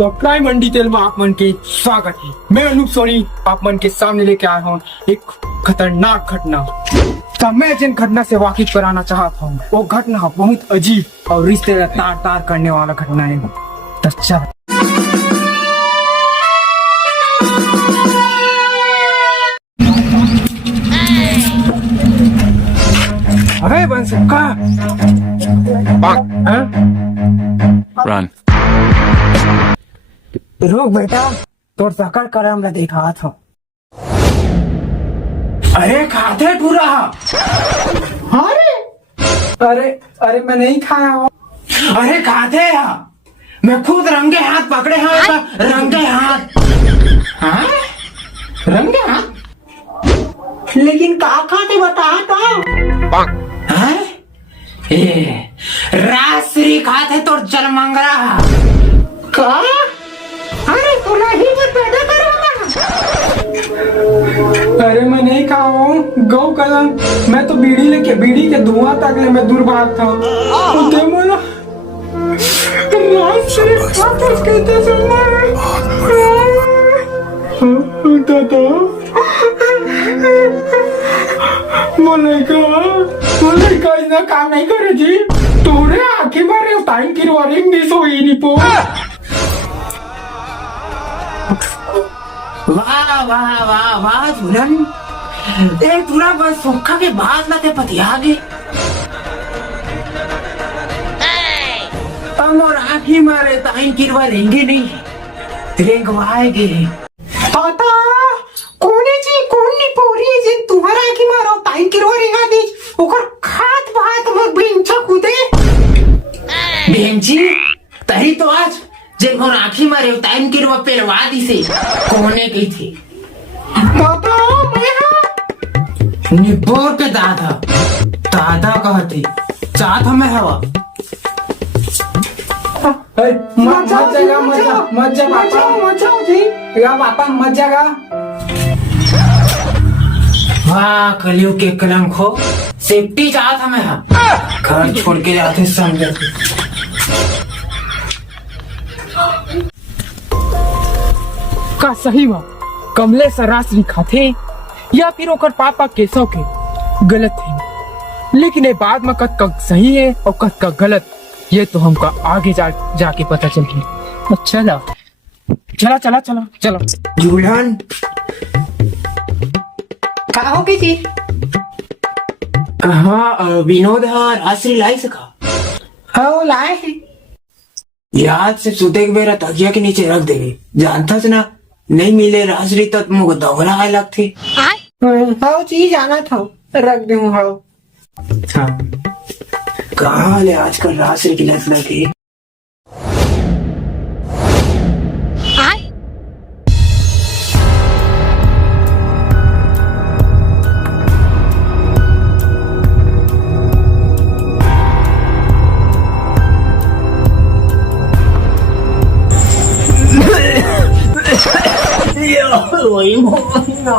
तो प्राइम मंडी तेल में आप मन के स्वागत है। मैं अनूप सोनी आप मन के सामने लेके आया हूँ एक खतरनाक घटना। तो मैं जिन घटना से वाकिफ कराना चाहता हूँ वो घटना बहुत अजीब और रिश्ते तार तार करने वाला घटना है। तो चल अरे बंस का Run. रुक बेटा तोर सकल करम ला देखा था। अरे खाते पूरा। अरे अरे अरे मैं नहीं खाया हूँ। अरे खाते हैं मैं खुद रंगे हाथ पकड़े हैं। रंगे हाथ हाँ? रंगे हाथ लेकिन का खाते बता तो हाँ? राश्री खाते तो जलमंगरा का। अरे तुला ही पैदा करूंगा। अरे मैं नहीं खाया हूँ गौ कलम। मैं तो बीड़ी के धुआं तक ले मैं दूर भाग था। तो बोला राश्री खाते कहते सुन मलाइका इतना काम नहीं करे जी। तोरे आंखें मारे टाइम की वारिंग मिस हुई नहीं पो। वाह वाह वाह वाह दुल्हन एक पूरा बस सुखा के बाद ना ते पति आगे और आंखें मारे टाइम की वारिंग नहीं रेंगवाएगे। ताता कोने जी कोनी पोरी जी तुम्हारा आंखें मारो टाइम की वारिंगा दी ओकर खात भात मग बिंचा कूदे बेंची तही तो आज जिनको राखी मारे टाइम की पेलवा दी से कोने की थी पापा मैं निपोर के दादा दादा कहते चाहत हमें हवा मत जा पापा जी या पापा मत जागा। वाह कलियों के कलंक हो सेफ्टी चाहत हमें घर छोड़ के जाते समझे का सही हुआ कमले सरासरी खाते या फिर ओकर पापा केसव के गलत है। लेकिन ये बाद में कद का सही है और कद का गलत ये तो हमका आगे जाके पता चलेगी। तो चला चला चला चला जुल्हन का होगी जी। हाँ विनोद राशि लाई सका हाँ लाए है। याद से सुते के बेरा तकिया के नीचे रख देगी जानता ना नहीं मिले राजरी तक मुझे दोगला आए लगती। हाँ चीज आना था रख दे हाँ। कहाँ ले आजकल राजरी की लत लगी। Ôi nó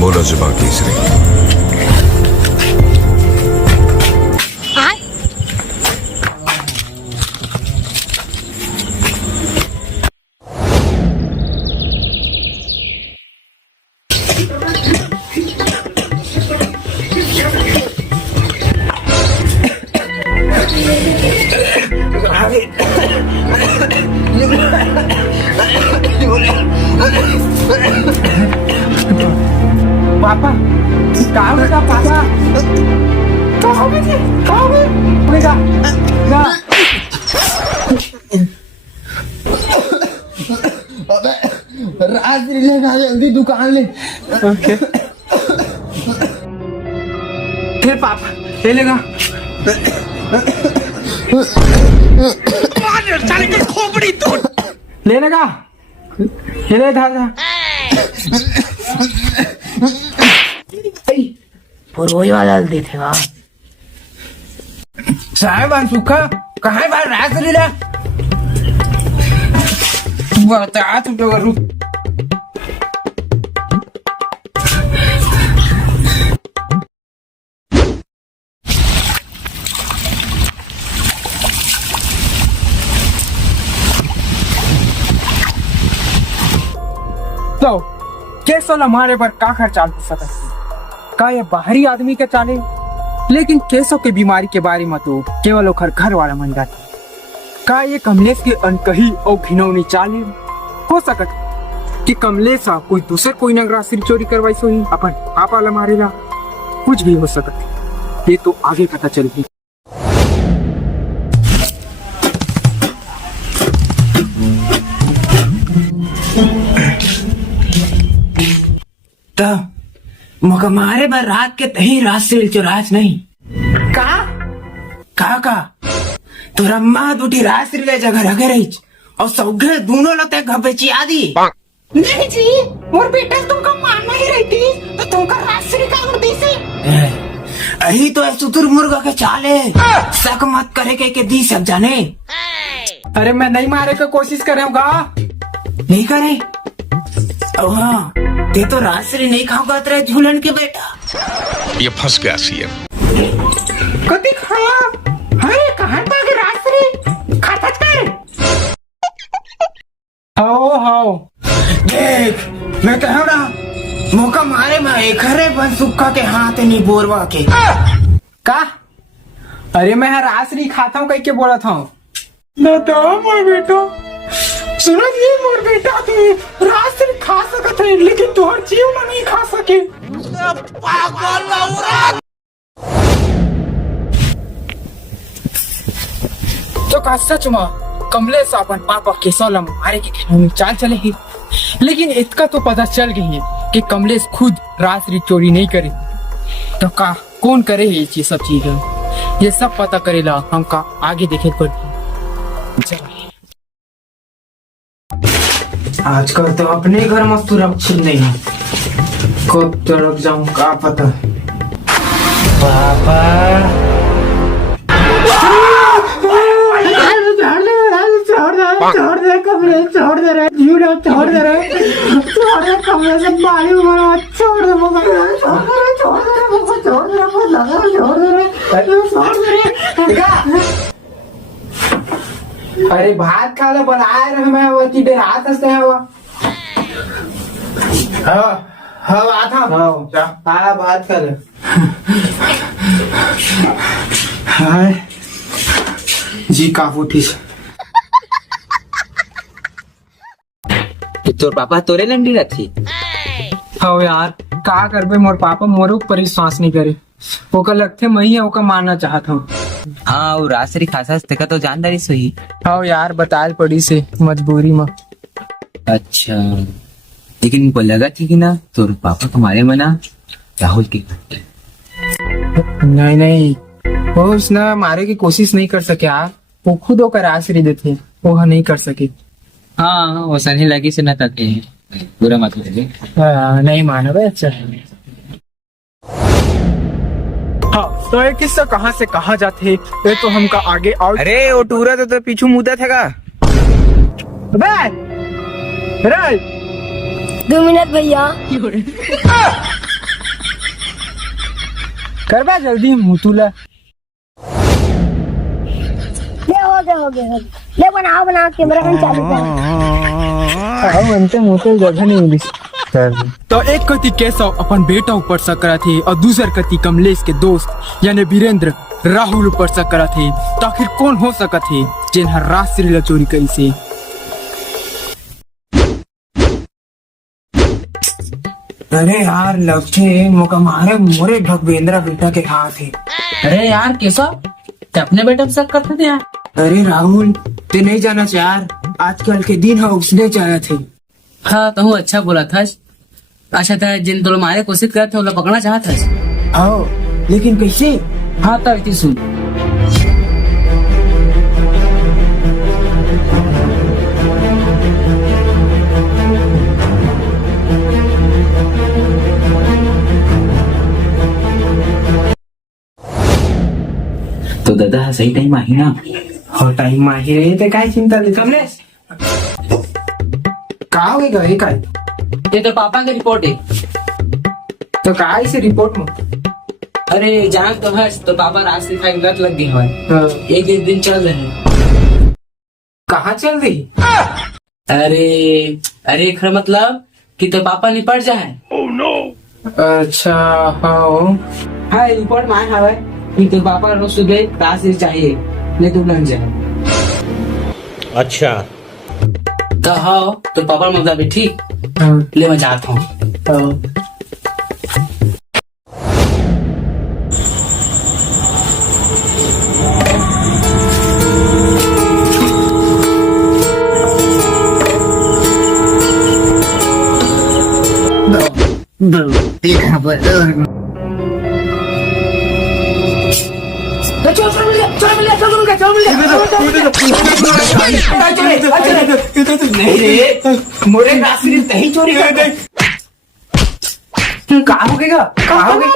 बोलो जुबान केसरी पापा कहाँ बेटा पापा कहाँ बेटा रात लेगा जल्दी दुकान ले। फिर पापा ले लेगा लेने का ये ले था वही वाला देते वहाँ साहेब सुखा कहाँ है बाहर रात लीला बता तू तो रुक तो कैसा हमारे पर का खर्चा हो सकता है का ये बाहरी आदमी के चाले लेकिन केसों की बीमारी के बारे में तो केवल ओखर घर वाला मन जाता का ये कमलेश के अनकही और घिनौनी चाले हो सकत कि कमलेश कोई दूसर कोई नगराश्री चोरी करवाई सोई अपन पापा ला मारेला कुछ भी हो सकत ये तो आगे पता चलती मगर मारे बार रात के तही रास्ते चुराज नहीं का तोरा माँ दूटी रास्ते ले जगह रखे रही और सौगे दोनों लते घबेची आदि नहीं जी और बेटा तुमका मानना ही रहती तो तुमका रास्ते का करती से अही तो सुतुर मुर्गा के चाले शक मत करे के दी सब जाने अरे मैं नहीं मारे का कोशिश करूंगा नहीं करे हाँ ते तो राजश्री नहीं खाओगा तेरे झूलन के बेटा ये फंस गया सीएम कभी खाया अरे कहाँ तक राजश्री खाता कर हाओ देख मैं कह रहा मौका मारे मैं एक हरे बंसुक्का के हाथ नहीं बोरवा के का अरे मैं राजश्री खाता हूँ कह के बोला था ना तो मोर बेटा सुनो जी मोर बेटा तू रास्ते खा सकते है लेकिन तू हर जीव में नहीं खा सके तो का सच में कमलेश अपन पापा के सोलम मारे के खिलाफ चाल चले ही लेकिन इसका तो पता चल गई है कि कमलेश खुद रास्ते चोरी नहीं करे तो का कौन करे है ये सब चीजें ये सब पता करेला हमका आगे देखे पड़ती चलो आजकल तो अपने घर में सुरक्षित नहीं है कब तरफ जाऊं का पता पापा छोड़ दे कमरे छोड़ दे रहे जीवड़ा छोड़ दे रहे कमरे से बाली उमरा छोड़ दे मगर छोड़ दे अरे भात खा लो बनाए रहे मैं वो की देर हाथ से है वो हाँ आता हाँ भात खा ले हाँ जी काफू ठीक तोर पापा तोरे लंडी रथी हाँ यार का करबे मोर पापा मोर ऊपर विश्वास नहीं करे ओका लगते मैं ओका मानना चाहता हूँ हाँ वो राजश्री खासा का तो जानदारी सही हाँ यार बताल पड़ी से मजबूरी में अच्छा लेकिन उनको लगा थी कि ना तोर पापा तुम्हारे मना राहुल की नहीं वो उसने मारे की कोशिश नहीं कर सके यार वो खुद होकर आश्री देते वो नहीं कर सके हाँ वो सनी लगी से न तके पूरा मत लगे नहीं माना भाई अच्छा हाँ तो ये किस्सा कहाँ से कहाँ जाते ये तो हमका आगे आउट अरे वो टूरा तो पीछू मुद्दा था का 2 मिनट भैया करवा जल्दी मुतुला हो गया ले बना कैमरा चालू कर बनते मुतुल जगह नहीं मिली तो एक कति केशव अपन बेटा ऊपर सकरा थे और दूसर कति कमलेश के दोस्त यानी वीरेंद्र राहुल ऊपर सकरा थे तो आखिर कौन हो सका थे जिन्हें राजश्री चोरी करी से अरे यार लक्ष्य मौका मारे मोरे भगवेंद्र बेटा के हाथ है अरे यार केशव ते अपने बेटे पे शक करते थे यार अरे राहुल ते नहीं जाना यार आजकल के दिन है उसने चाहे थे हाँ तो हूँ अच्छा बोला था अच्छा था जिन तो मारे कोशिश कर थे वो पकड़ना चाहता था हाँ लेकिन कैसे हाँ तब सुन तो दादा हा सही टाइम आहे ना. हो टाइम आहे रे ते काय चिंता नाही. कमलेश का होई ग हे काय ये तो पापा का रिपोर्ट है. तो काय से रिपोर्ट में अरे जान तो है तो पापा रास्ते खाई लत लग गई है. हाँ, एक दिन चल रहे हैं. कहाँ चल रही. अरे अरे खर मतलब कि तो पापा निपट जाए. अच्छा हाँ हाँ रिपोर्ट में आया है कि तो पापा रोज सुबह रास्ते चाहिए नहीं तो लग जाए. अच्छा. तो हाँ तो पापा मतलब है ठीक. हाँ, ले मैं जाता हूँ. हाँ. नहीं रे मोरे रास्ते नहीं चोरी कर. का हो गया का हो गया.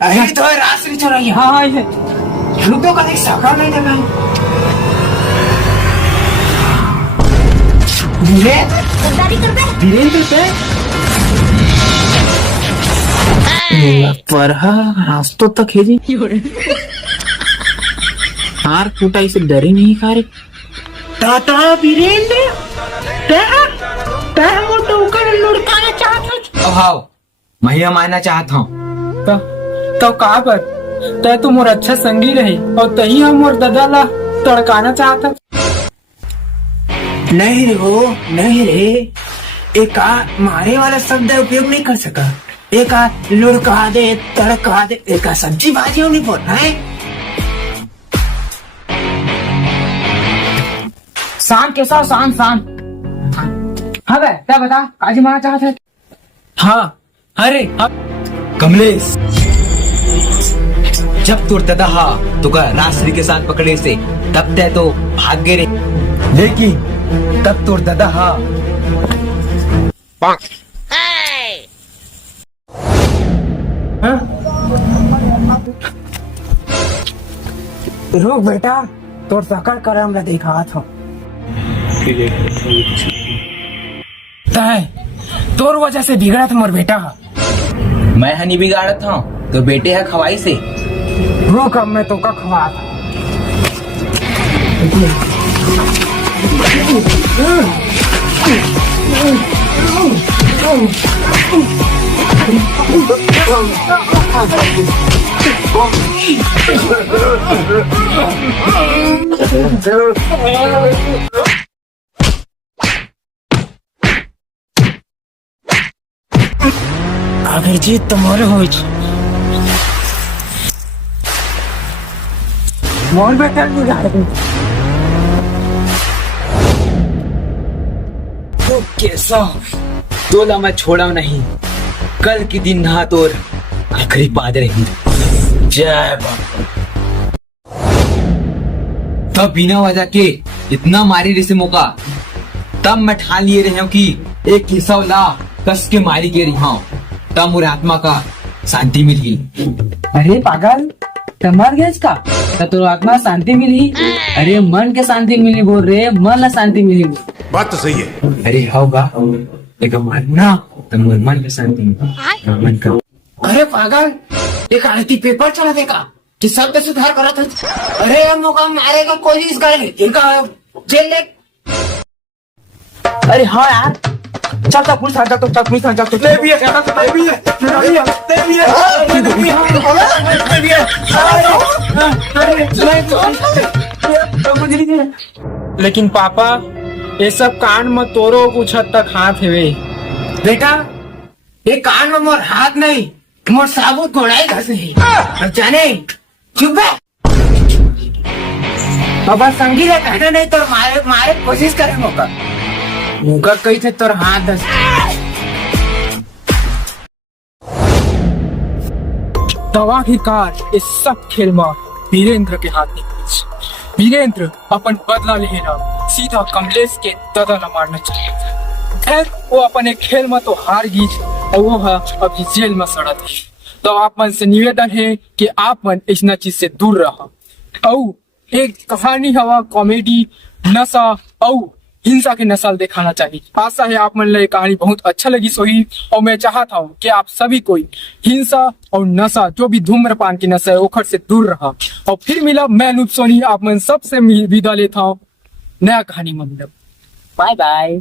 अरे तो रास्ते चोराई. हाँ हाँ ये रुक तो कभी सका नहीं देखा. वीरेंद्र पे पर रास्तों तक है जी. हार फूटा से डर ही नहीं खा रहे. टाटा वीरेंद्र मोटो कर लुढ़काना चाहता. हाउ मैं मानना चाहता हूँ. तो का पर तय तो मोर अच्छा संगी रही और तही हम मोर दादा ला तड़काना चाहता. नहीं रे वो नहीं रे एक मारे वाला शब्द उपयोग नहीं कर सका. एक लुढ़का दे तड़का दे एक सब्जी भाजी नहीं बोलना है. शान के साथ शान शान. हाँ बे क्या बता आज माना चाहते है. हाँ अरे कमलेश जब तुर दादा हा तुका रास्त्री के साथ पकड़े से तब तय तो भाग गए रे. लेकिन तब तुर दादा हा रुक बेटा तोर सकल करम ला देखा था. तोर वजह से बिगड़ा था मोर बेटा. मैं हनी बिगाड़त हूँ तो बेटे है खवाई से. रुक अब मैं तो का खवा था. अगर जीत तुम्हारे हो मोहन बेटा तो कैसा तोला मैं छोड़ा नहीं. कल की दिन नहा तोर आखिरी पाद रही. जय बाबा. तब बिना वजह के इतना मारी रिसे मौका. तब मैं ठान लिए रहे हूँ कि एक हिस्सा ला कस के मारी के रही हूँ. तब मुझे आत्मा का शांति मिली. अरे पागल मर गया इसका तो आत्मा शांति मिली. अरे मन के शांति मिली बोल रहे मन ला शांति मिली. बात तो सही है. अरे होगा एक मानना तो मन का शांति मिली. मन का अरे पागल एक आरती पेपर चला देगा कि शब्द सुधार करा था. अरे हम मौका मारे का कोशिश करेंगे इनका जेल ले. अरे हाँ यार चलता पुलिस आ जाता पुलिस आ जाता. ले भी लेकिन पापा ये सब कांड में तोरो कुछ हद तक हाथ है. बेटा ये कांड में मोर हाथ नहीं मोर साबुत घोड़ाई घस नहीं. अब जाने चुप है. पापा संगी ले कहना नहीं तो मारे कोशिश करे मौका मुका कही थे तोर हाथ दस. दवा की कार इस सब खेल में वीरेंद्र के हाथ निकली. वीरेंद्र अपन बदला लेना सीधा कमलेश के दादा न मारना चाहिए. खैर वो अपन एक खेल में तो हार गई और वो अभी जेल में सड़ा थी. तो आप मन से निवेदन है कि आप मन इस चीज से दूर रहा। और एक कहानी हवा कॉमेडी नशा और हिंसा के नस्ल दिखाना चाहिए। आशा है आप मन ले कहानी बहुत अच्छा लगी सोई, और मैं चाहता हूँ कि आप सभी कोई हिंसा और नशा जो भी धूम्रपान की नशा है ओखर से दूर रहा। और फिर मिला मैं अनूप सोनी आप मन सबसे विदा लेता हूँ नया कहानी में। Bye bye.